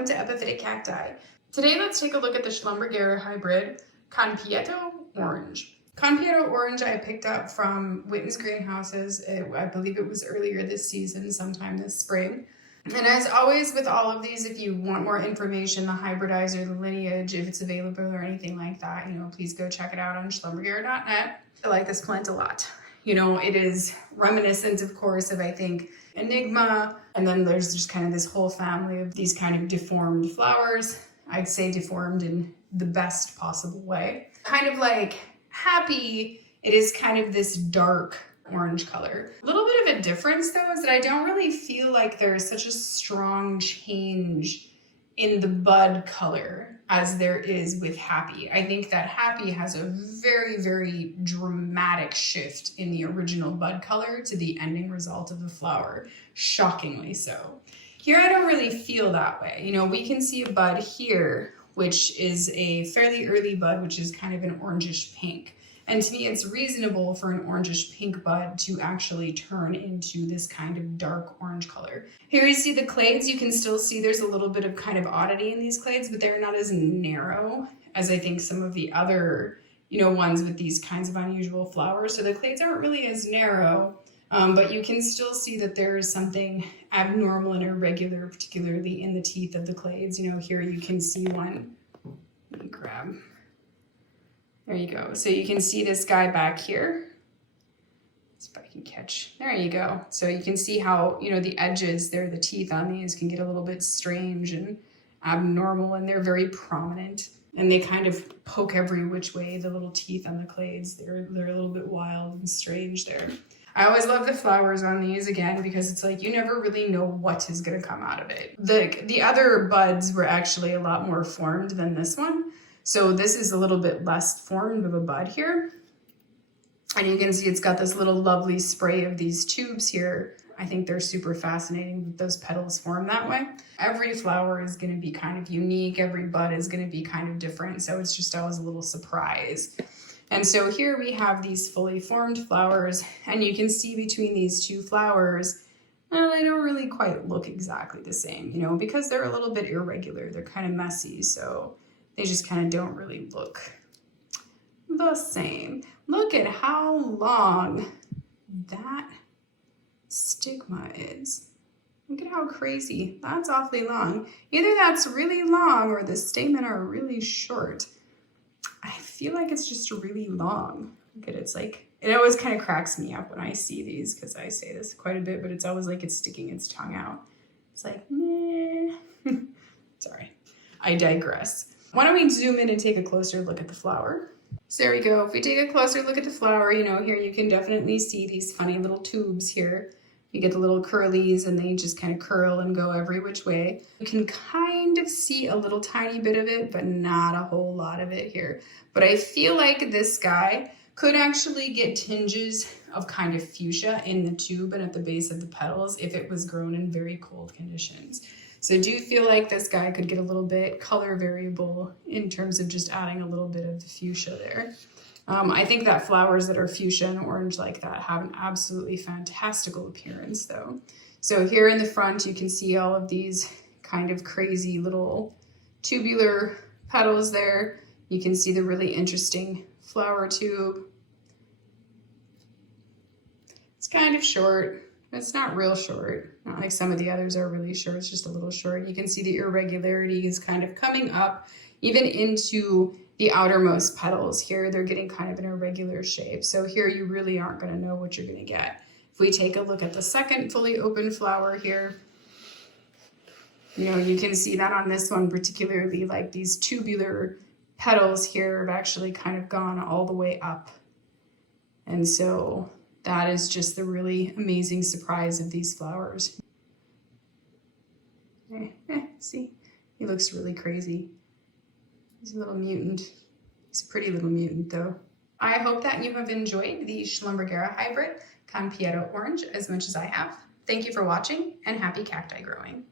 welcome to Epiphytic Cacti. Today let's take a look at the Schlumbergera hybrid Konpeito Orange. Konpeito Orange I picked up from Witten's greenhouses. I believe it was earlier this season, sometime this spring. And as always with all of these, if you want more information, the hybridizer, the lineage, if it's available or anything like that, please go check it out on schlumbergera.net. I like this plant a lot. It is reminiscent, of course, of, I think, Enigma, and then there's just kind of this whole family of these kind of deformed flowers. I'd say deformed in the best possible way. Kind of like Happy, it is kind of this dark orange color. A little bit of a difference though is that I don't really feel like there's such a strong change in the bud color as there is with Happy. I think that Happy has a very, very dramatic shift in the original bud color to the ending result of the flower, shockingly so. Here I don't really feel that way. We can see a bud here, which is a fairly early bud, which is kind of an orangish pink. And to me, it's reasonable for an orangish pink bud to actually turn into this kind of dark orange color. Here you see the clades. You can still see there's a little bit of kind of oddity in these clades, but they're not as narrow as I think some of the other, ones with these kinds of unusual flowers. So the clades aren't really as narrow, but you can still see that there is something abnormal and irregular, particularly in the teeth of the clades. Here you can see one. Let me grab. There you go. So you can see this guy back here. If I can catch. There you go. So you can see how, the edges there, the teeth on these can get a little bit strange and abnormal, and they're very prominent. And they kind of poke every which way, the little teeth on the clades. They're a little bit wild and strange there. I always love the flowers on these, again, because it's like you never really know what is going to come out of it. The other buds were actually a lot more formed than this one. So this is a little bit less formed of a bud here. And you can see it's got this little lovely spray of these tubes here. I think they're super fascinating that those petals form that way. Every flower is going to be kind of unique. Every bud is going to be kind of different. So it's just always a little surprise. And so here we have these fully formed flowers, and you can see between these two flowers, well, they don't really quite look exactly the same, because they're a little bit irregular. They're kind of messy. So they just kind of don't really look the same. Look at how long that stigma is. Look at how crazy. That's awfully long. Either that's really long or the stamen are really short. I feel like it's just really long. Look at it. It's like, it always kind of cracks me up when I see these, because I say this quite a bit, but it's always like it's sticking its tongue out. It's like, meh. Sorry, I digress. Why don't we zoom in and take a closer look at the flower? So there we go. If we take a closer look at the flower, here you can definitely see these funny little tubes here. You get the little curlies and they just kind of curl and go every which way. You can kind of see a little tiny bit of it, but not a whole lot of it here. But I feel like this guy could actually get tinges of kind of fuchsia in the tube and at the base of the petals if it was grown in very cold conditions. So I do feel like this guy could get a little bit color variable in terms of just adding a little bit of the fuchsia there. I think that flowers that are fuchsia and orange like that have an absolutely fantastical appearance though. So here in the front, you can see all of these kind of crazy little tubular petals there. You can see the really interesting flower tube. It's kind of short. It's not real short, not like some of the others are really short, it's just a little short. You can see the irregularity is kind of coming up even into the outermost petals here. They're getting kind of an irregular shape. So here you really aren't going to know what you're going to get. If we take a look at the second fully open flower here, you can see that on this one particularly, like these tubular petals here have actually kind of gone all the way up. And so that is just the really amazing surprise of these flowers. See, he looks really crazy. He's a little mutant. He's a pretty little mutant though. I hope that you have enjoyed the Schlumbergera hybrid Konpeito Orange as much as I have. Thank you for watching, and happy cacti growing.